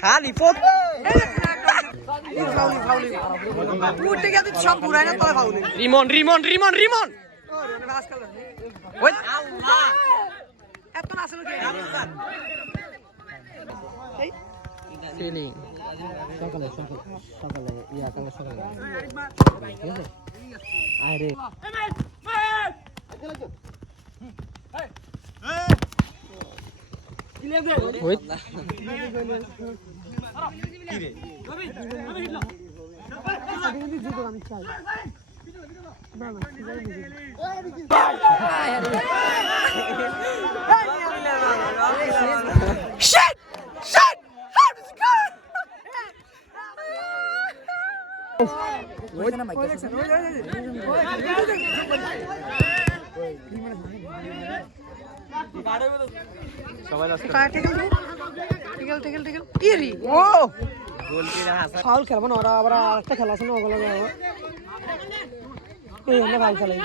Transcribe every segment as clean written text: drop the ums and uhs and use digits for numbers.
খালি পথ সব ঘুরাই না তলে ফাউলি রিমন রিমন রিমন রিমন এত না আসলে ফিলিং সকালে ইয়া কালে সকালে ঠিক আছে আরে হইত Shit! Shit! How does it go? Foul খেলবো না ওরা আবার একটা খেলা আছে না ওগুলো ফাউল খেলাই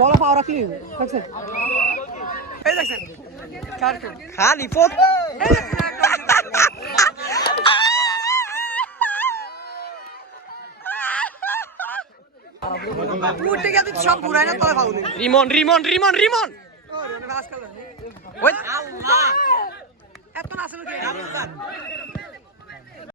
বলা পাওয়া কি দেখছেন খালি পথ সব ঘুরাই না তলে ফাউলি রিমন রিমন রিমন রিমন এত না আসলে